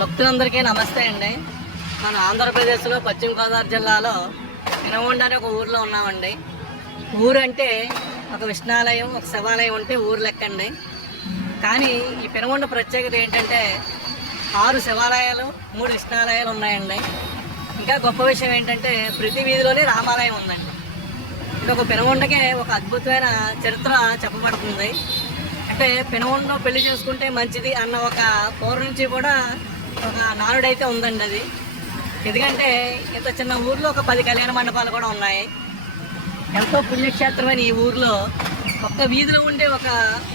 భక్తులందరికీ నమస్తే అండి. మన ఆంధ్రప్రదేశ్లో పశ్చిమ గోదావరి జిల్లాలో పెనుగొండ అనే ఒక ఊరిలో ఉన్నామండి. ఊరు అంటే ఒక విష్ణాలయం, ఒక శివాలయం ఉంటే ఊరు లెక్కండి. కానీ ఈ పెనుగొండ ప్రత్యేకత ఏంటంటే 6 శివాలయాలు, 3 విష్ణాలయాలు ఉన్నాయండి. ఇంకా గొప్ప విషయం ఏంటంటే ప్రతి వీధిలోనే రామాలయం ఉందండి. ఇది ఒక పెనుగొండకే ఒక అద్భుతమైన చరిత్ర చెప్పబడుతుంది. అంటే పెనుగొండలో పెళ్లి చేసుకుంటే మంచిది అన్న ఒక పూర్వం నుంచి కూడా ఒక నానుడైతే ఉందండి. అది ఎందుకంటే ఇంత చిన్న ఊర్లో ఒక 10 కళ్యాణ మండపాలు కూడా ఉన్నాయి. ఎంతో పుణ్యక్షేత్రమైన ఈ ఊర్లో ఒక్క వీధిలో ఉండే ఒక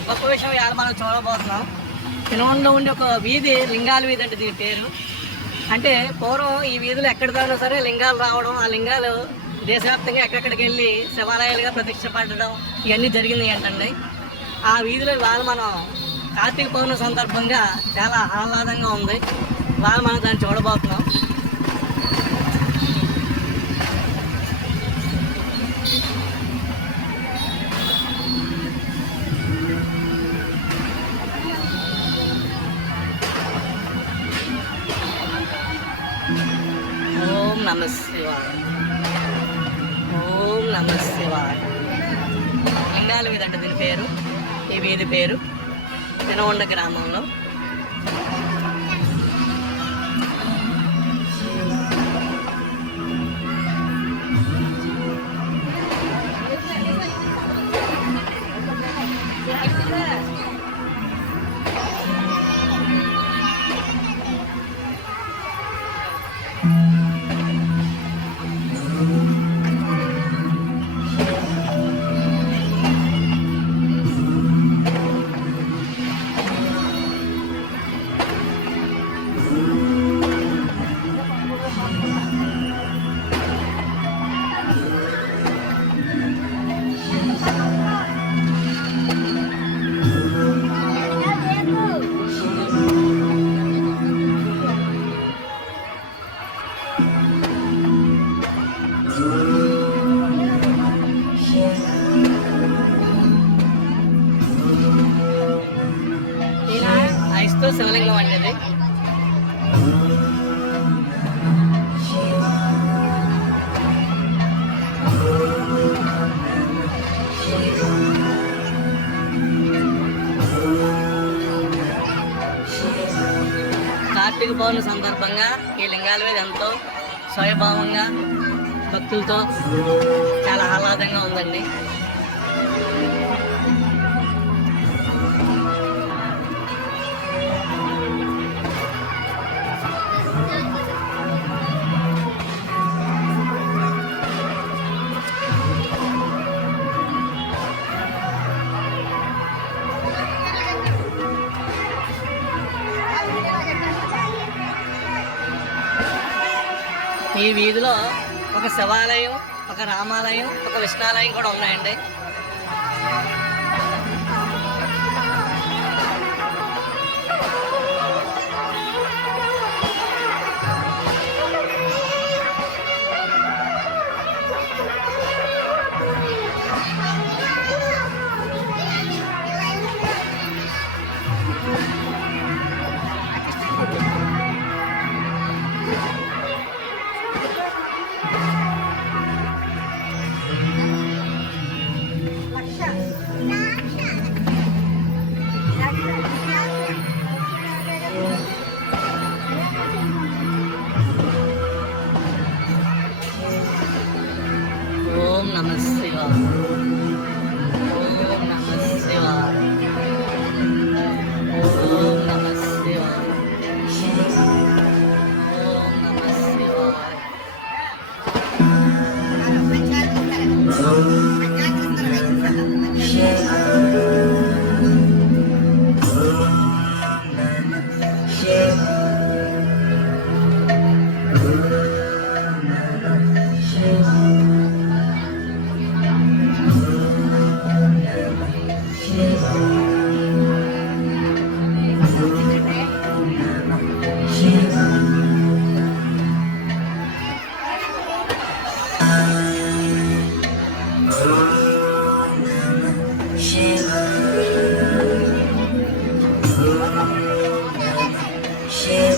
గొప్ప విషయం ఇవాళ మనం చూడబోతున్నాం. పెనుగొండలో ఉండే ఒక వీధి లింగాల వీధి అంటే దీని పేరు. అంటే పూర్వం ఈ వీధిలో ఎక్కడికైనా సరే లింగాలు రావడం, ఆ లింగాలు దేశవ్యాప్తంగా ఎక్కడికి వెళ్ళి శివాలయాలుగా ప్రతిష్టపడడం ఇవన్నీ జరిగినాయి అంటండి. ఆ వీధిలో ఇవాళ మనం కార్తీక పౌర్ణమి సందర్భంగా చాలా ఆహ్లాదంగా ఉంది. ఇవాళ మనం దాన్ని చూడబోతున్నాం. ఓం నమ శివాయ, ఓం నమ శివాయ. లింగాల వీధి అంటే దీని పేరు. ఈ వీధి పేరు పెనుగొండ గ్రామంలో. ఐస్తో శివలింగం అండి ఇది. కార్తీక పౌర్ణమి సందర్భంగా ఈ లింగాల మీద ఎంతో స్వయభావంగా భక్తులతో చాలా ఆహ్లాదంగా ఉందండి. ఈ వీధిలో ఒక శివాలయం, ఒక రామాలయం, ఒక విష్ణాలయం కూడా ఉన్నాయండి. ఓం నమ శివాయ, ఓం నమ శివాయ, ఓం నమ శివాయ, ఓం నమ శివాయ. Share.